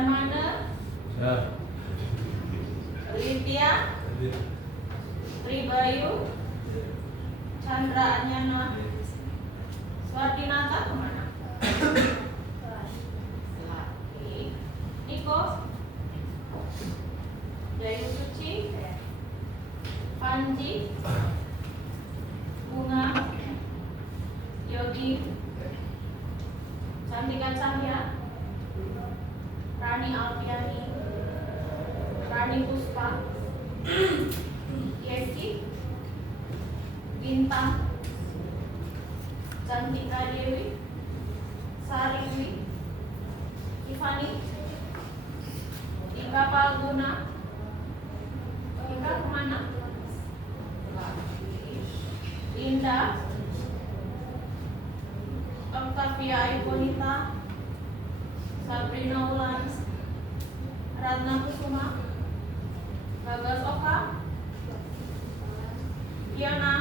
Darmana, Rintia, Tribayu, Chandra Anyana, Swardinata kemana? Niko, Jayu Suci, Panji, Bunga, Yogi, Cantika Cahya, Rani Alfiani, Rani Puspa, Yesi, Bintang, Cantika Dewi, Sariwi, Ivani, Ika Palguna, Ika kemana? Linda, Octavia Ikonita, Sabrina Ulan, Ratna Kusuma, Bagas Oka, Fiona,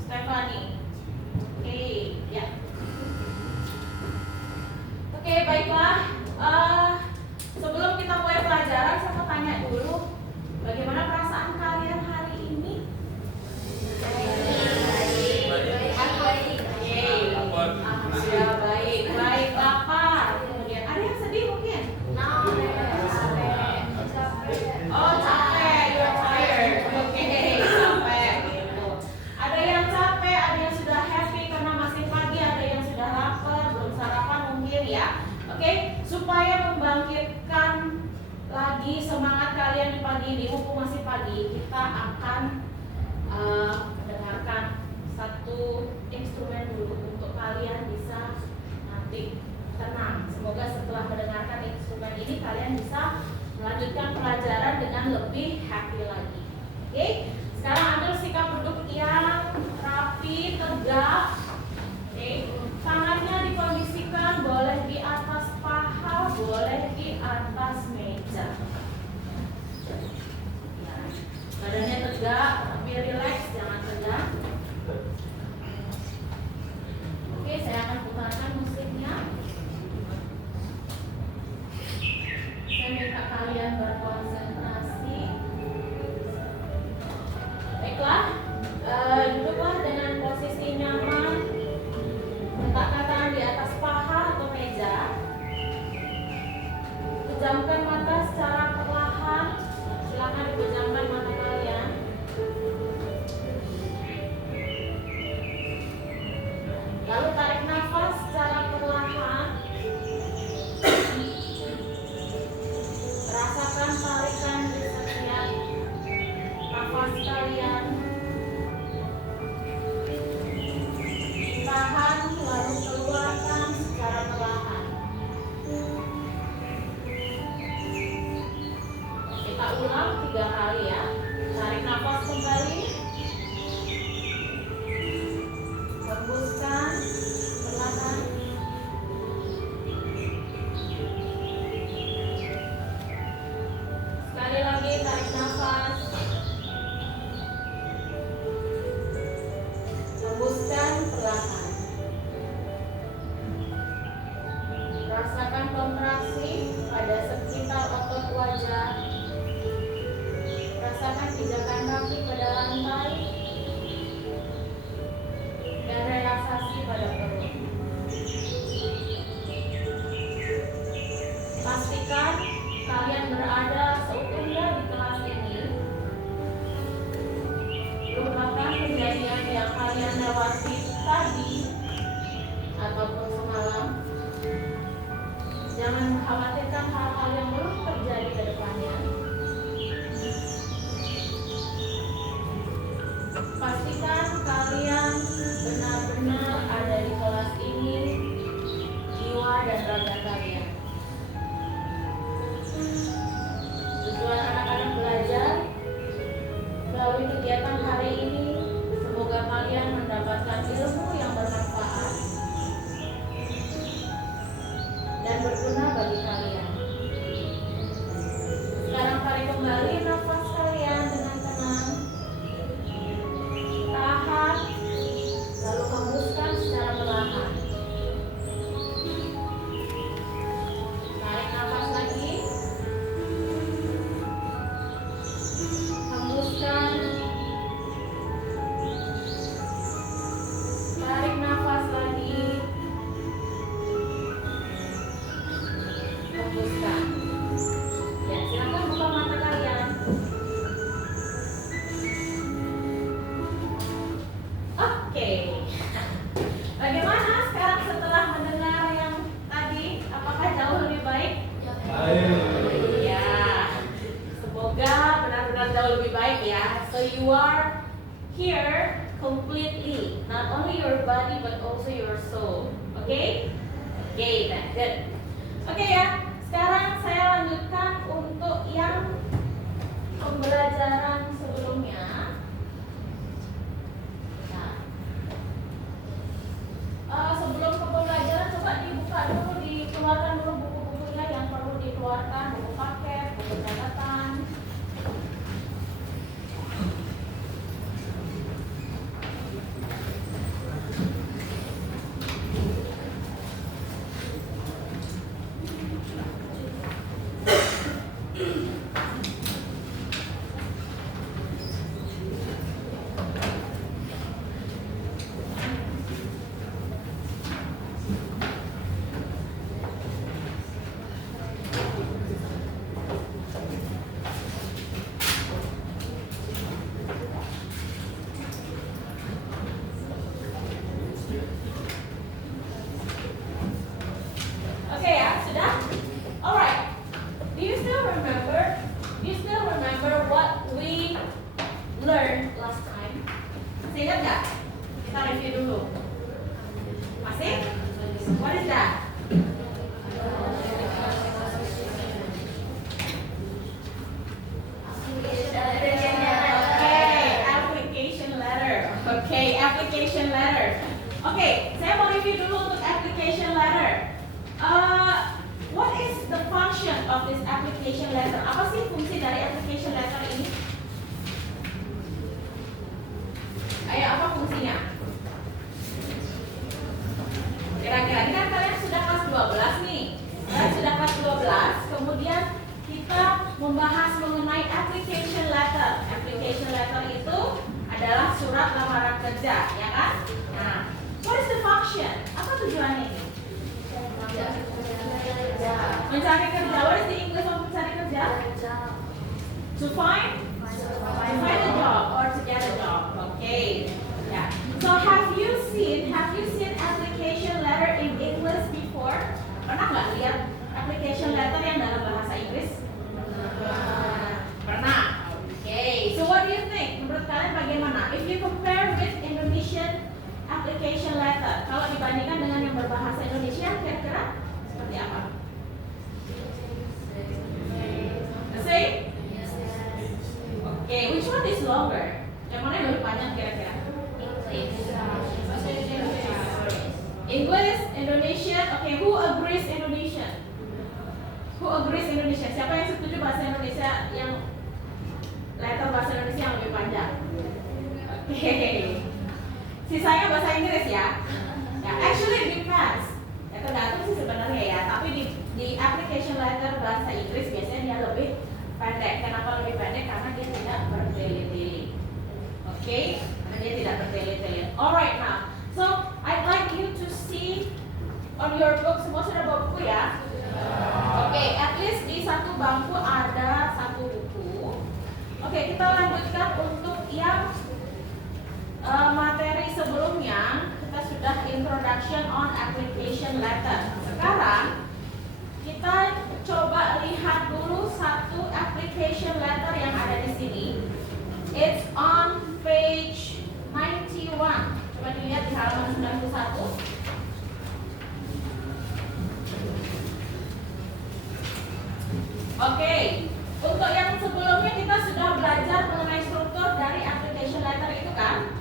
Stephanie. Oke, ya. Oke, baiklah. Sebelum kita mulai pelajaran, saya mau tanya dulu, bagaimana perasaan kalian hari ini? Alhamdulillah baik, baik lapar. Kemudian ada yang sedih mungkin? Oh capek, you're tired. Oke, capek gitu. Ada yang capek, ada yang sudah happy karena masih pagi, ada yang sudah lapar, belum sarapan mungkin ya. Oke, supaya membangkitkan lagi semangat kalian di pagi ini, mumpung masih pagi, kita akan mendengarkan satu instrumen dulu untuk kalian bisa nanti tenang. Semoga setelah mendengarkan instrumen ini kalian bisa melanjutkan pelajaran dengan lebih happy lagi. Oke, sekarang ambil sikap duduk yang rapi, tegak. Oke, tangannya dikondisikan boleh di atas paha, boleh di atas meja. Ya, badannya tegak tapi rileks, jangan tegang. Oke, saya akan putarkan musiknya. Saya minta kalian berkonsentrasi. Baiklah, duduklah dengan posisi nyaman. Letakkan tangan di atas paha atau meja. Pejamkan mata secara perlahan. Silakan dipejamkan mata kalian. Lalu tarik nafas secara perlahan. Rasakan tarikan di setiap nafas kalian. Tahan lalu keluarkan secara perlahan. Kita ulang 3 kali ya. Tarik nafas kembali. Hembuskan perlahan. Sekali lagi tarik nafas. Hembuskan perlahan. Rasakan kontraksi pada sekitar otot wajah. Rasakan pijakan kaki pada lantai dan relaksasi pada perut. Pastikan kalian berada seutuhnya di kelas ini. Lupakan kejadian yang kalian lewati tadi ataupun semalam. Jangan mengkhawatirkan hal-hal yang belum terjadi ke depannya. Pastikan kalian benar-benar ada di kelas ini, jiwa dan raga kalian. Tujuan anak-anak belajar melalui kegiatan hari ini, semoga kalian mendapatkan ilmu yang bermanfaat dan berguna bagi kalian. Sekarang tarik kembali nafas kalian dengan tenang. Tahan, lalu hembuskan secara perlahan. you are here completely, not only your body but also your soul. Okay? Okay, then good. Oke ya, sekarang saya lanjutkan untuk yang pembelajaran sebelumnya. Nah, sebelum ke pembelajaran coba dibuka dulu, dikeluarkan dulu buku-bukunya yang perlu dikeluarkan, buku paket, buku catatan. Mencari kerja, what is the English of mencari kerja? To find a job or to get a job. Okay. Yeah. So have you seen application letter in English before? Pernah nggak lihat application letter yang dalam bahasa Inggris? Pernah. Okay. So what do you think? Menurut kalian bagaimana? If you compare with Indonesian application letter, kalau dibandingkan dengan yang berbahasa Indonesia, kira-kira seperti apa? Same? Okay, which one is longer? Yang mana yang lebih panjang kira-kira? English, Indonesian. Okay, who agrees Indonesian? Who agrees Indonesian? Siapa yang setuju bahasa Indonesia yang letter bahasa Indonesia yang lebih panjang? Okay. Sisanya bahasa Inggris ya? Ya, actually it depends. Ya tergantung sih sebenarnya ya. Tapi di application letter bahasa Inggris biasanya dia lebih pendek. Kenapa lebih pendek? Karena dia tidak bertele-tele. Oke? Karena dia tidak bertele-tele. Alright, now, so I'd like you to see on your book. Semua sudah bawa buku ya? Oke, at least di satu bangku ada satu buku. Oke, kita lanjutkan untuk yang materi sebelumnya. Kita sudah introduction on application letter. Sekarang kita coba lihat dulu satu application letter yang ada di sini. It's on page 91. Coba dilihat di halaman 91. Oke, untuk yang sebelumnya kita sudah belajar mengenai struktur dari application letter itu kan?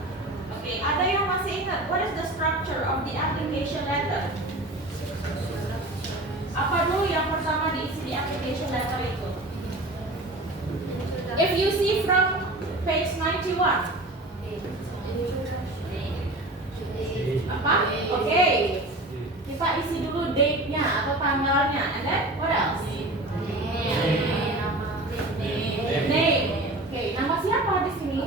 Oke, ada yang masih ingat what is the structure of the application letter? Apa dulu yang pertama diisi di application letter itu? If you see from page 91. Apa? Oke. Kita isi dulu date-nya atau tanggalnya. And then what else? Name. Oke, nama siapa di sini?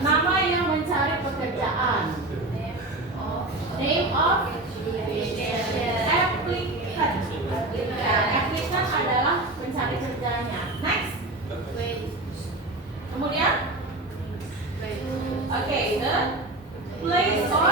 Nama yang mencari pekerjaan. Name of applicant. Applicant adalah pencari kerjanya. Next. Kemudian, okay, the place of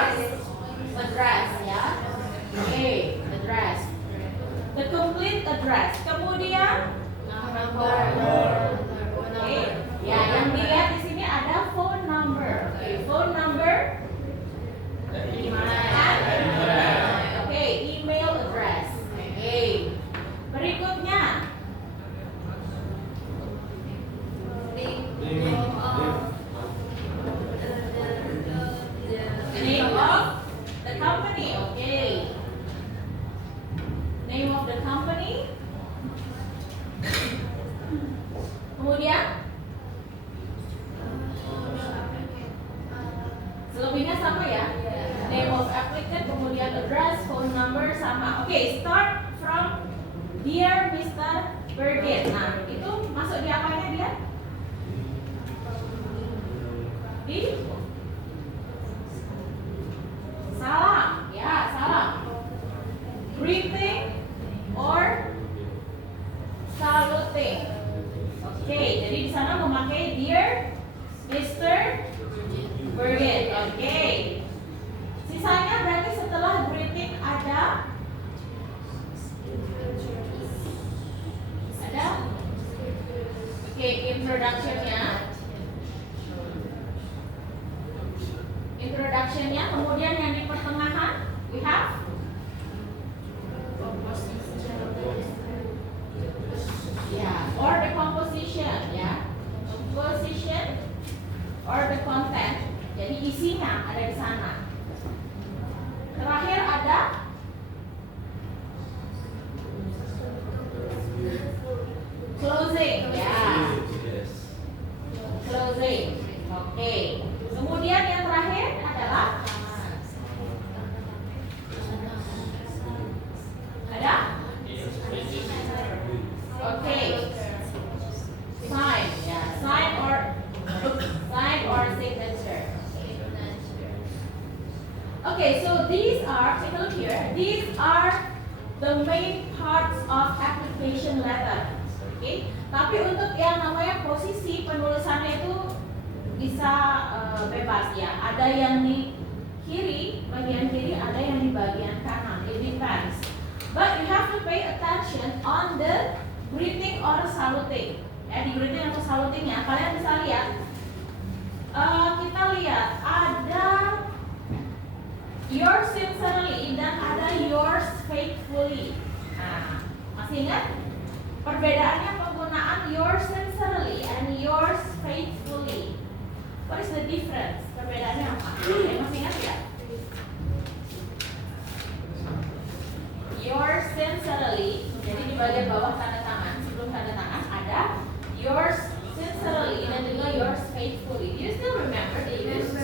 address, phone number sama. Oke, start from Dear Mr. Bergen. Nah, itu masuk di apanya dia? Di salam, ya salam. Greeting or saluting. Oke, jadi di sana memakai Dear Mr. Bergen. Oke. Sisanya berarti setelah greeting ada introductionnya, kemudian yang di pertengahan we have or the composition, composition or the content, jadi isinya ada di sana. Terakhir ada closing, closing. Oke. Kemudian yang terakhir adalah ada? Oke. Sign, sign or signature. Okay, so these are, take a look here. These are the main parts of application letter. Okay, tapi untuk yang namanya posisi penulisannya itu bisa bebas ya. Ada yang di kiri, bagian kiri, ada yang di bagian kanan. It depends. But you have to pay attention on the greeting or saluting. Ya, di greeting atau salutingnya kalian bisa lihat. Kita lihat ada yours sincerely dan ada yours faithfully. Nah, masih ingat perbedaannya penggunaan yours sincerely and yours faithfully? What is the difference? Perbedaannya apa? Masih ingat ya? Yours sincerely, jadi di bagian bawah tanda tangan, sebelum tanda tangan ada yours sincerely dan juga yours faithfully. Do you still remember the use?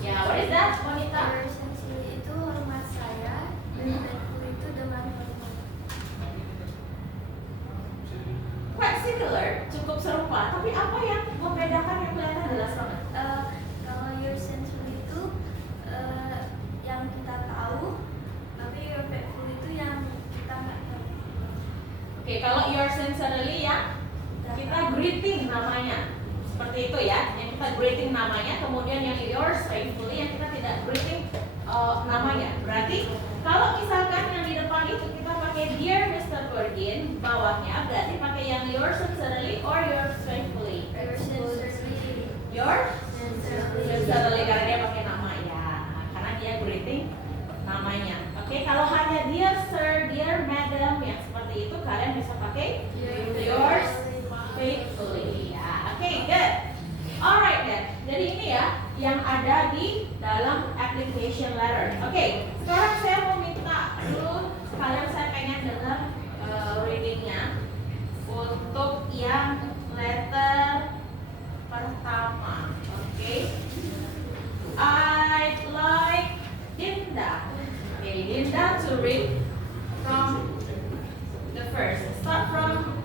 Yeah, what is that, Wanita? Yours sincerely itu hormat saya, dan faithfully itu dengan hormat. Quite similar, cukup serupa. Tapi apa yang membedakan yang kelihatan jelas banget? Kalau yours sincerely itu yang kita tahu, tapi your faithfully itu yang kita nggak tahu. Oke, kalau yours sincerely ya kita greeting namanya, seperti itu ya. Yang kita greeting namanya, kemudian yang yours faithfully yang kita tidak greeting namanya. Berarti kalau misalkan yang di depan itu kita pakai Dear Mr. Bergen, bawahnya berarti pakai yang yours sincerely or yours faithfully. Yours sincerely. Yours Sincerely. sincerely karena dia pakai nama ya, karena dia greeting namanya. Oke, kalau hanya Dear Sir, Dear Madam yang seperti itu kalian bisa pakai yours faithfully. Ya, oke, good. Alright then. Jadi ini ya yang ada di dalam application letter. Oke, sekarang saya mau minta dulu kalian, saya pengen dengar readingnya untuk yang letter pertama. Oke, I'd like Dinda. Okay, Dinda to read from the first. Start from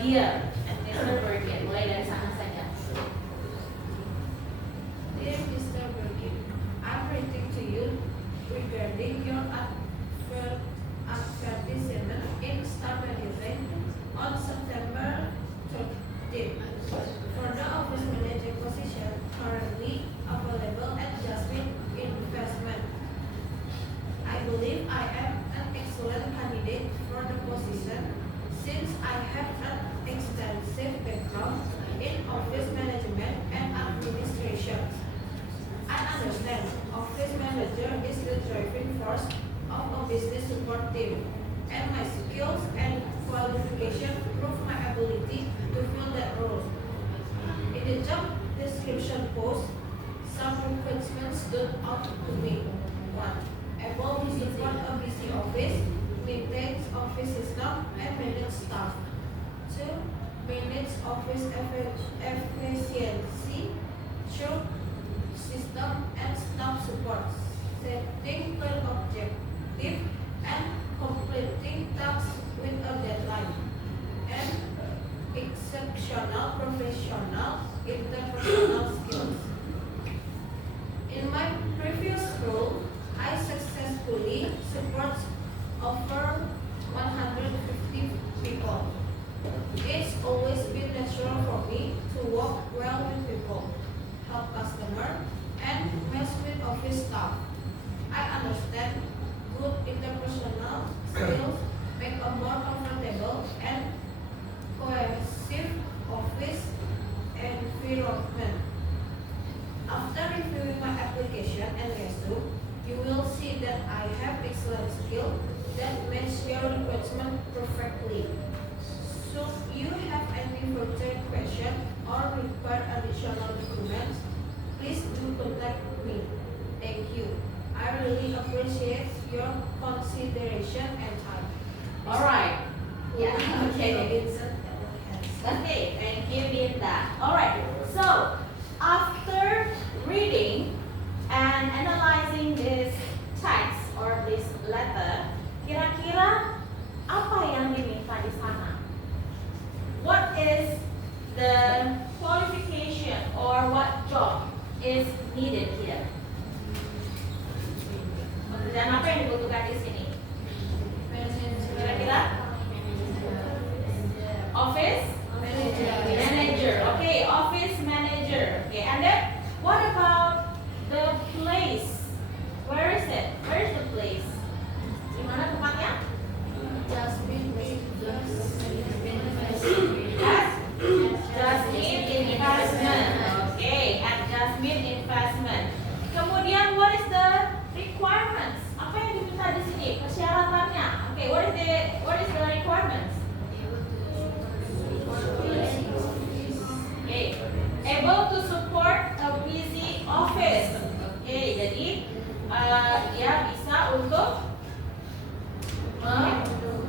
Dear Mr. Bergen. Mulai dari sana saja. Dear Mr. Bergen, I'm writing to you regarding your advertisement in Star Magazine on September 13th for the office manager position currently available at Jasmine Investment. I believe I am an excellent candidate for the position since I have an extensive background in office management and administration. I understand office manager is the driving force of a business support team, and my skills and qualification prove my ability to fill that role. In the job description post, some requirements stood out to me. 1. Able to support a busy office, maintains office system, and manage staff. 2. Manage office efficiency through system and staff support. setting clear objective, and completing tasks with a deadline, and exceptional professional interpersonal skills. In my previous role, I successfully support over 150 people. It's always been natural for me to work well with people, help customers, and mess with office staff. I understand good interpersonal skills make a more comfortable and cohesive office environment. After reviewing my application and resume, you will see that I have excellent skills that match your requirement perfectly. Should you have any further question or require additional documents, please do contact me. Thank you. I really appreciate your consideration and time. Alright. Yeah, okay. Vincent, Okay, thank you, Dinda. Alright, so after reading and analyzing this text or this letter, kira-kira apa yang diminta di sana? What is the qualification or what job is needed here? Pekerjaan apa yang dibutuhkan di sini? Kira-kira? Office manager. Okay, office manager. Okay, and then what about the place? Where is it? Where is the place? Di mana tempatnya? Jasmine Jasmine Investment. Okay, at Jasmine Investment. Kemudian what is the requirements? Apa yang diminta di sini? Persyaratannya. Okay, what is the requirements? Okay, able to support a busy office. Okay, jadi dia bisa untuk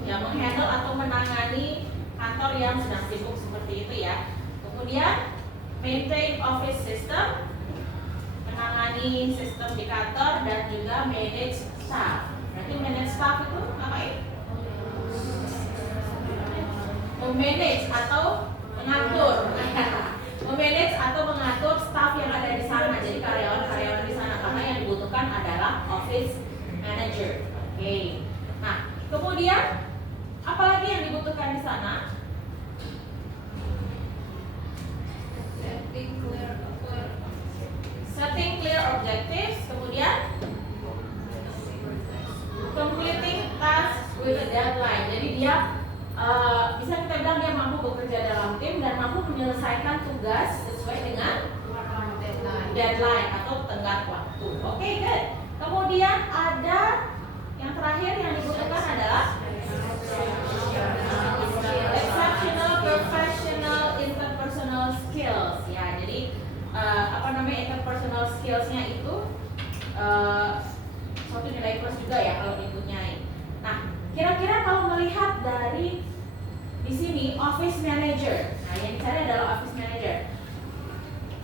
menghandle atau menangani kantor yang sedang sibuk seperti itu ya. Kemudian maintain office system, menangani sistem di kantor, dan juga manage staff. Berarti manage staff itu ngapain? Memanage atau mengatur. Memanage atau mengatur staff yang ada di sana. Jadi karyawan-karyawan di sana, karena yang dibutuhkan adalah office manager. Oke. Nah, kemudian apalagi yang dibutuhkan di sana? Setting clear objectives, kemudian completing tasks with a deadline. Jadi dia bisa kita bilang dia mampu bekerja dalam tim dan mampu menyelesaikan tugas sesuai dengan deadline atau tenggat waktu. Oke, good. Kemudian ada yang terakhir yang dibutuhkan adalah exceptional professional interpersonal skills. Ya, jadi interpersonal skillsnya itu suatu nilai plus juga ya kalau dipunyai. Nah, kira-kira kalau melihat dari di sini office manager, nah yang dicari adalah office manager.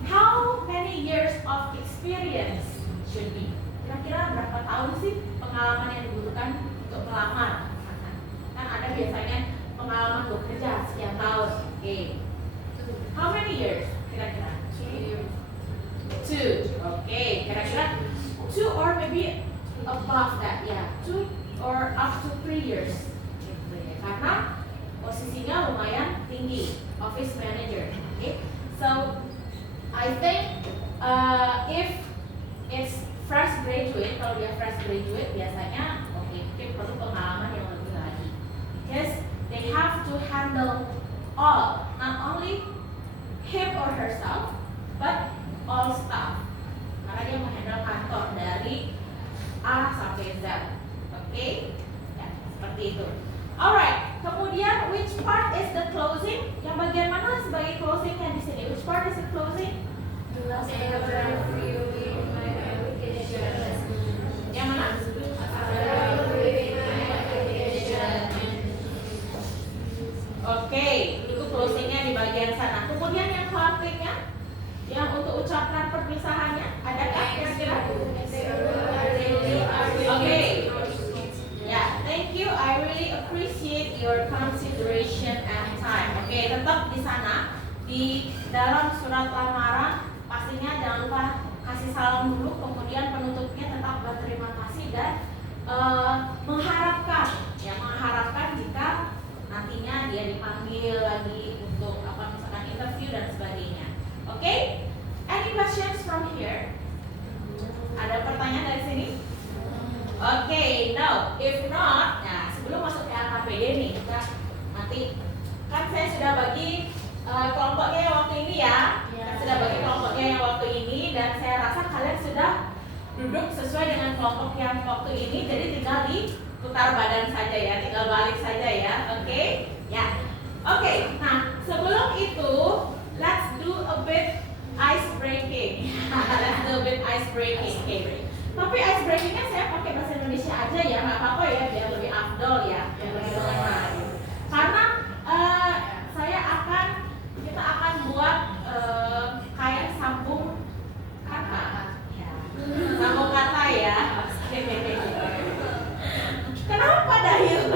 How many years of experience should be? Kira-kira berapa tahun sih pengalaman yang dibutuhkan untuk melamar? Kan ada biasanya pengalaman bekerja sekian tahun. Oke. How many years? Kira-kira? 2. Oke. Kira-kira 2 or maybe above that ya. 2 or up to 3 years. Gitu ya. Karena posisinya lumayan tinggi, office manager. Okay, so I think if it's fresh graduate, kalau dia fresh graduate biasanya mungkin perlu pengalaman yang lebih lagi, because they have to handle all, not only him or herself, but all staff. Karena dia menghandle kantor dari A sampai Z. Okay, ya seperti itu. Alright, kemudian which part is the closing? Yang bagian mana sebagai closingnya di sini? Which part is the closing? Yang mana? Oke, itu closingnya di bagian sana. Kemudian yang closingnya, yang untuk ucapan perpisahannya, adakah kira-kira? di dalam surat lamaran pastinya jangan lupa kasih salam dulu, kemudian penutupnya tetap berterima kasih dan mengharapkan jika nantinya dia dipanggil lagi untuk misalkan interview dan sebagainya. Oke? Any questions from here? Ada pertanyaan dari sini? Oke, no. If not, nah sebelum masuk ke LKPD nih, kita nanti kan saya sudah bagi kelompoknya yang waktu ini ya. Saya sudah bagi kelompoknya yang waktu ini dan saya rasa kalian sudah duduk sesuai dengan kelompok yang waktu ini, jadi tinggal diputar badan saja ya, tinggal balik saja ya. Oke? Ya. Oke. Nah, sebelum itu let's do a bit ice breaking. Let's do a bit ice breaking. Okay. Tapi ice breakingnya saya pakai bahasa Indonesia aja ya, nggak apa-apa ya, biar lebih afdol ya, biar lebih mengenal. Karena kita akan buat kayak sambung kata, sambung kata ya. Kenapa Dahil?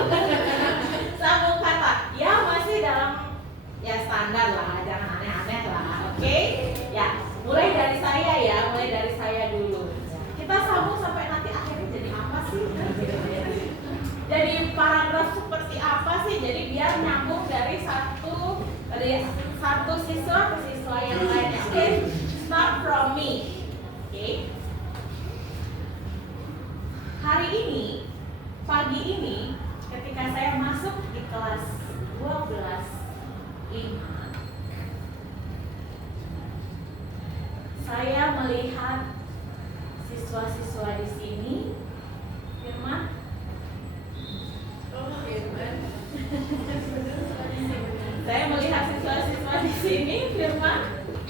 Sambung kata, ya masih dalam ya standar lah, jangan aneh-aneh lah, oke? Ya, mulai dari saya ya, mulai dari saya dulu. Kita sambung sampai nanti akhirnya jadi apa sih? Jadi paragraf seperti apa sih? Jadi biar nyambung dari satu siswa ke siswa yang lainnya. Oke, start from me. Oke. Hari ini, pagi ini, ketika saya masuk di kelas 12 saya melihat siswa-siswa di sini. Firman? Saya melihat siswa-siswa di sini, Firman.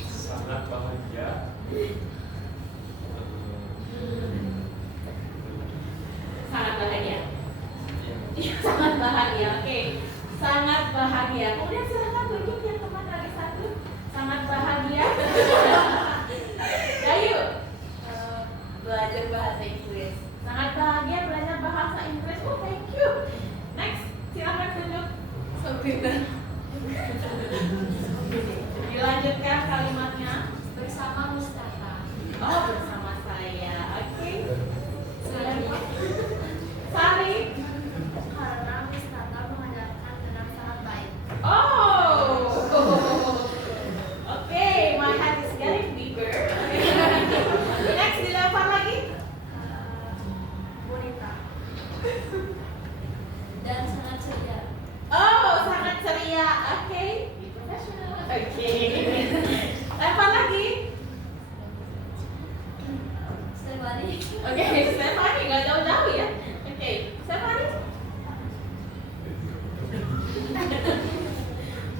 Sangat bahagia. Sangat bahagia. Iya, sangat bahagia. Oke, sangat bahagia. Kemudian silakan tunjuk yang teman dari satu. Sangat bahagia. Ayo. Belajar bahasa Inggris. Sangat bahagia belajar bahasa Inggris. Oh, thank you. Next, silakan tunjuk. Sabrina. Dilanjutkan kalimatnya. Bersama Mustafa. Oh, bersama saya. Oke. Silakan. Sari. Karena Mustafa mengajarkan dengan sangat baik. Oh. Oke, my head is getting bigger. Next, dilempar lagi. Bonita. Dan sangat ceria. Oh, sangat ceria. Oke. Oke. Lempar lagi. Stefani. Oke, Stephanie nggak jauh-jauh ya. Oke, Stephanie.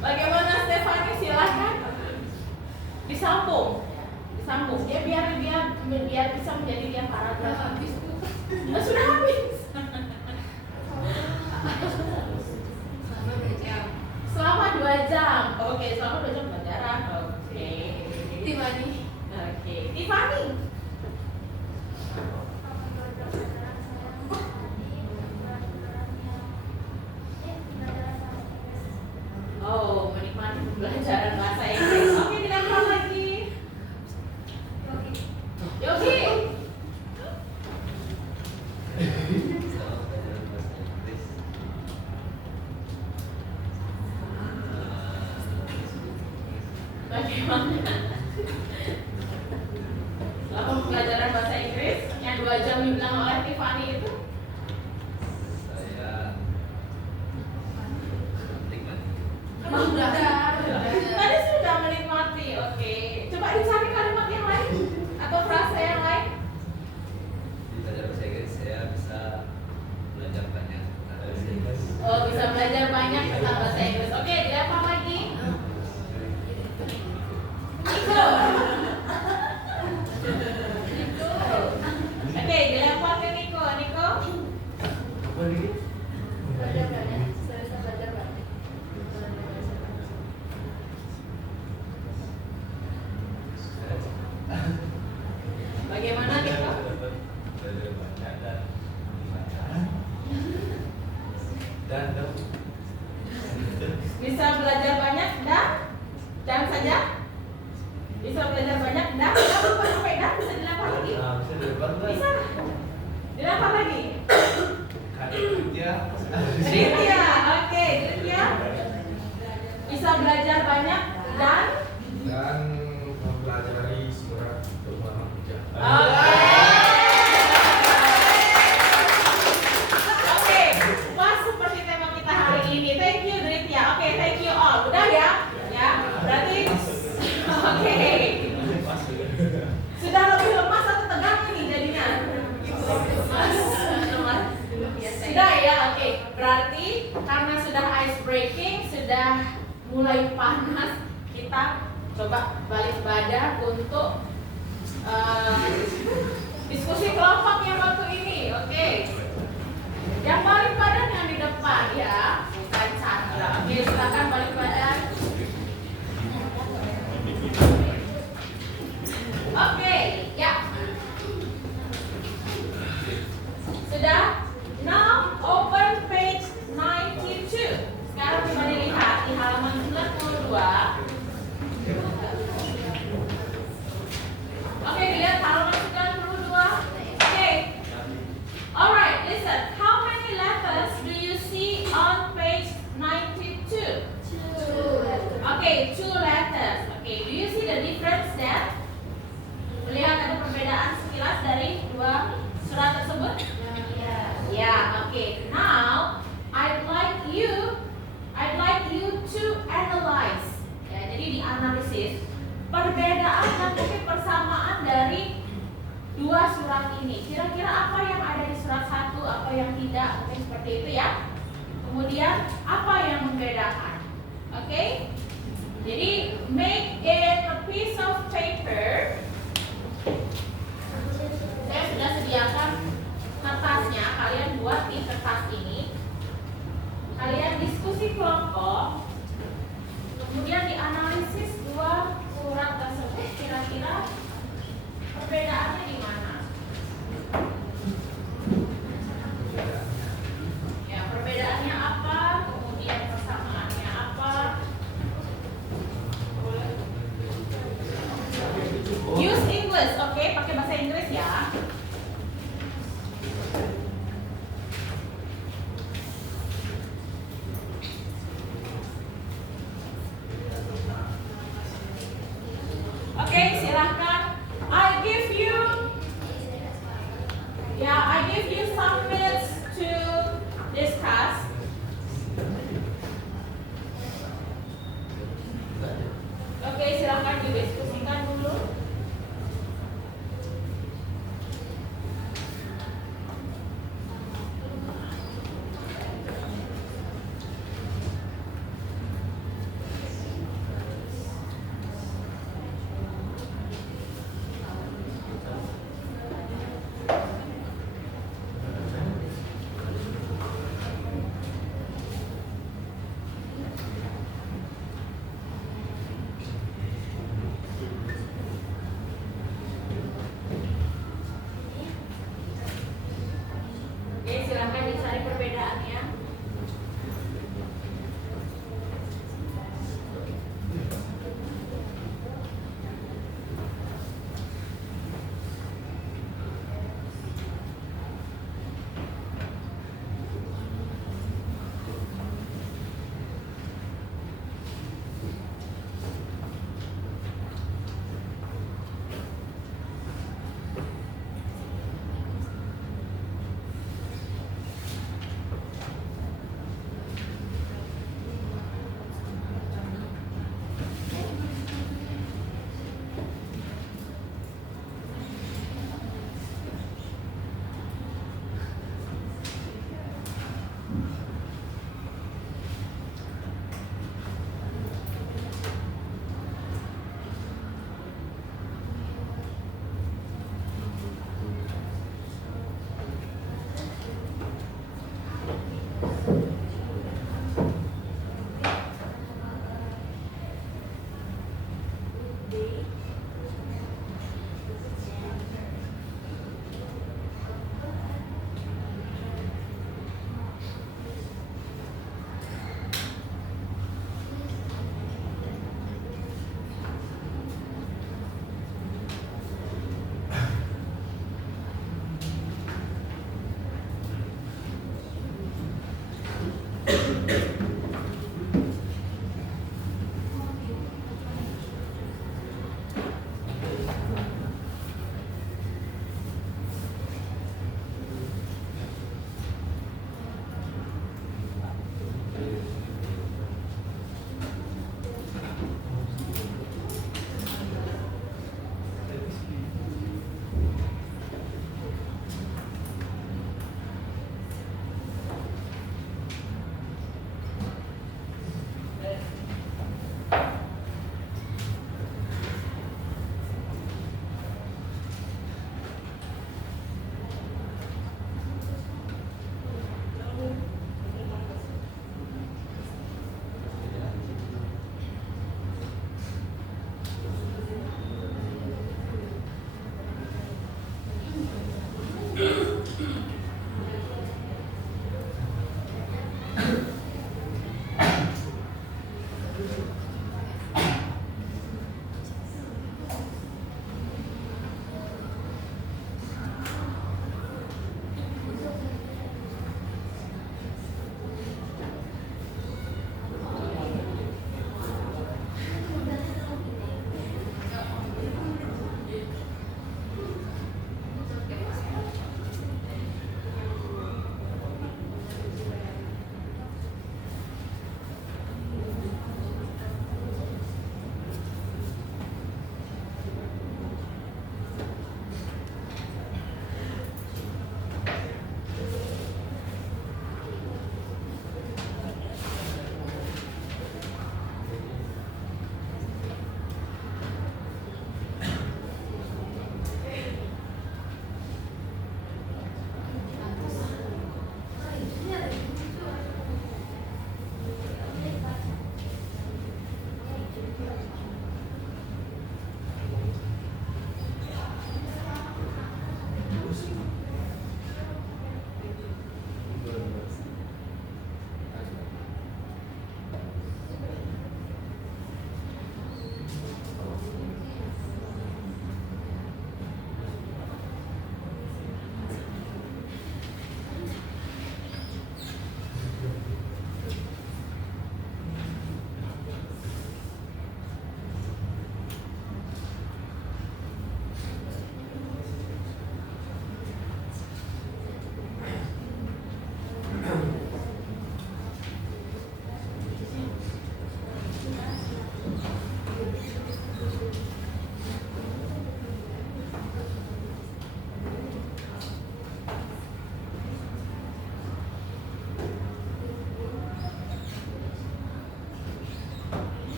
Bagaimana Stephanie? Silahkan. Disambung. Dia biar bisa menjadi dia paragraf. Sudah habis. Selama 2 jam. Oke, selama 2 jam pelajaran. Oke. Tiffany. Oke, Tiffany. Oh, menikmati pembelajaran bahasa Inggris. Oke, dilempar lagi. Yogi. Bagaimana? Selama pembelajaran bahasa Inggris yang 2 jam dibilang oleh Tiffany itu? Saya menikmati. Tadi sudah menikmati. Oke. Coba dicari kalimat yang lain atau frase yang lain. Di belajar bahasa Inggris saya bisa belajar banyak tentang bahasa Inggris. Oh, bisa belajar banyak tentang bahasa Inggris. Oke, dilempar lagi. Nico. Oke, dilempar ke Nico. Nico. Belajar banyak. Saya bisa belajar banyak. karena sudah ice breaking, sudah mulai panas, kita coba balik badan untuk diskusi kelompok yang waktu ini. Oke. Yang balik badan yang di depan ya, bukan Chandra. Oke, silakan balik badan. Oke, ya. Sudah? Now open page 92. Sekarang coba dilihat di halaman 92. Oke, lihat halaman 92. Oke. Alright, listen. How many letters do you see on page 92? Okay, 2 letters. Okay, do you see the difference there? Melihat ada perbedaan sekilas dari dua surat tersebut? Ya, okay. Now, I'd like you to analyze. Ya, jadi dianalisis perbedaan dan mungkin persamaan dari dua surat ini. Kira-kira apa yang ada di surat 1, apa yang tidak, mungkin seperti itu ya. Kemudian apa yang membedakan? Oke? Jadi make a piece of paper. Saya sudah sediakan kertasnya, kalian buat di kertas ini. Kalian diskusi kelompok. Kemudian dianalisis dua surat tersebut, kira-kira perbedaannya di mana? Ya, perbedaannya apa? Kemudian persamaannya apa? Use English, oke? Pakai bahasa Inggris ya. Oke, silahkan. I give you some minutes to discuss. Oke, silahkan didiskusikan dulu.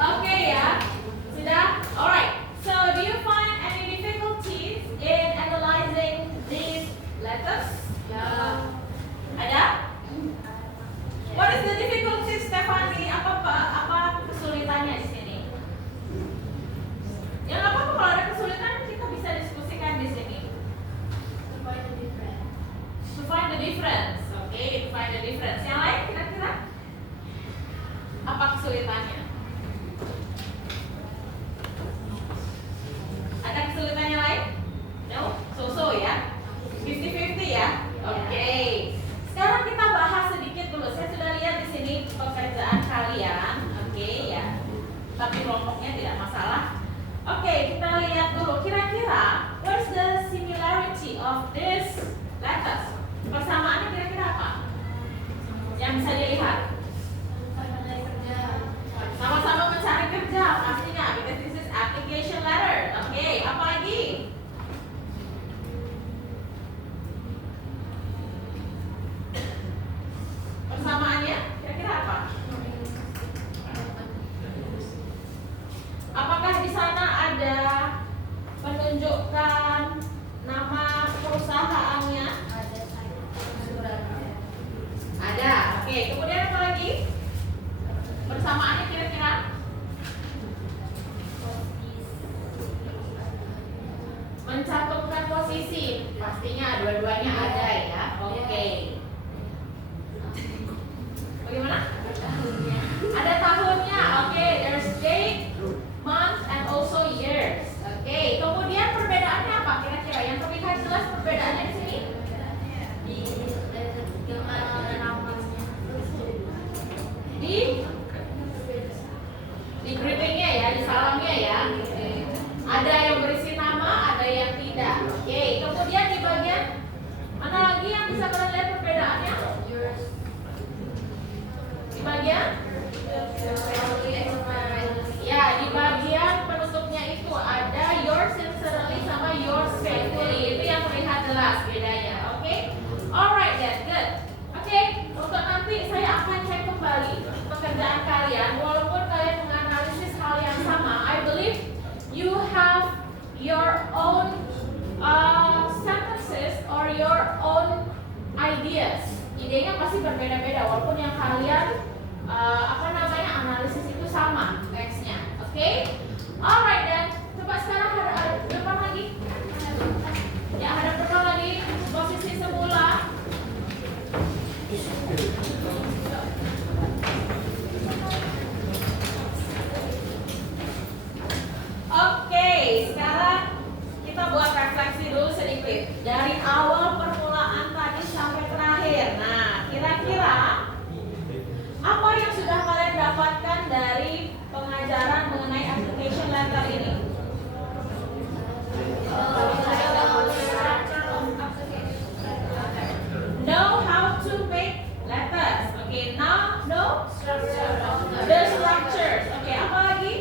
Oke ya, sudah? Alright. So, do you find any difficulties in analyzing these letters? Ada? What is the difficulty, Stephanie? Apa kesulitannya di sini? Ya nggak apa-apa, kalau ada kesulitan kita bisa diskusikan di sini. To find the difference. Oke, to find the difference. Yang lain kira-kira? Apa kesulitannya? Ada kesulitannya lain? No? So-so ya? 50-50 ya? Oke. Sekarang kita bahas sedikit dulu. Saya sudah lihat di sini pekerjaan kalian. Oke ya. Tapi kelompoknya tidak masalah. Oke, kita lihat dulu. Kira-kira what is the similarity of this letters? Persamaannya kira-kira apa? Yang bisa dilihat? Sama-sama mencari kerja pastinya, because this is application letter. Oke, apa lagi? Persamaannya kira-kira apa? Apakah di sana ada menunjukkan nama perusahaannya? Ada. Oke, kemudian apa lagi? Persamaannya kira-kira? Mencantumkan posisi, pastinya dua-duanya ada ya. Oke. Bagaimana? Ada tahunnya. Oke, there's date, month, and also years. Oke, kemudian perbedaannya apa kira-kira? Yang terlihat jelas perbedaannya di sini? Di greetingnya ya, di salamnya ya. Ada yang berisi nama, ada yang tidak. Oke, kemudian di bagian mana lagi yang bisa kalian lihat perbedaannya? Di bagian? Ya, di bagian penutupnya itu ada yours sincerely sama yours faithfully. Itu yang terlihat jelas bedanya. Oke? Alright then, good. Oke, untuk nanti saya akan cek kembali pekerjaan kalian. Walaupun kalian menganalisis hal yang sama, I believe you have your own sentences or your own ideas. Idenya pasti berbeda-beda, walaupun yang kalian analisis itu sama teksnya. Oke? Alright then, coba sekarang hadap depan lagi. Ya, hadap depan lagi, posisi semula. Oke, sekarang kita buat refleksi dulu sedikit dari awal permulaan tadi sampai terakhir. Nah, kira-kira apa yang sudah kalian dapatkan dari pengajaran mengenai application letter ini? Know how to make letters. Okay, now know the structures. Okay, apa lagi?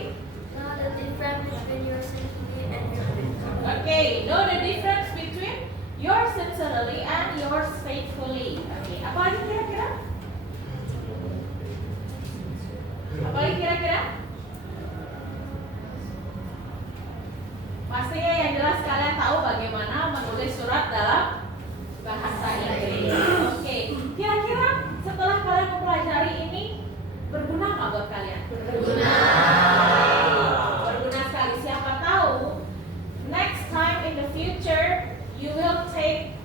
Know the difference between your sincerely and your Okay, know the difference between your sincerely and yours faithfully. Okay, apa lagi kira-kira? Apa lagi kira-kira? Pastinya yang jelas kalian tahu bagaimana menulis surat dalam bahasa Inggris. Oke, kira-kira setelah kalian mempelajari ini berguna nggak buat kalian? Berguna. Berguna sekali. Siapa tahu next time in the future you will take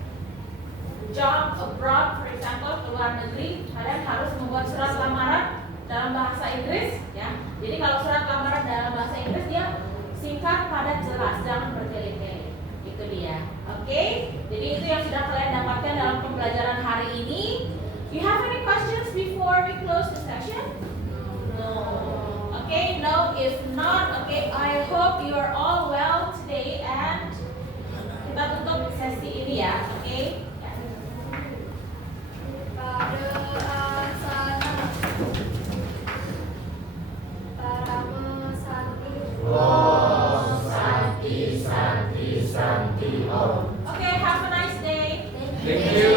job abroad, for example, ke luar negeri, kalian harus membuat surat lamaran dalam bahasa Inggris ya. Jadi kalau surat lamaran dalam bahasa Inggris dia singkat, padat, jelas, jangan bertele-tele. Itu dia. Oke? Jadi itu yang sudah kalian dapatkan dalam pembelajaran hari ini. You have any questions before we close the session? No. Okay, no, if not, okay, I hope you are all well today and kita tutup sesi ini ya, oke? Pada asana Parama Santi Om Santi Santi Santi Om. Okay, have a nice day. Thank you.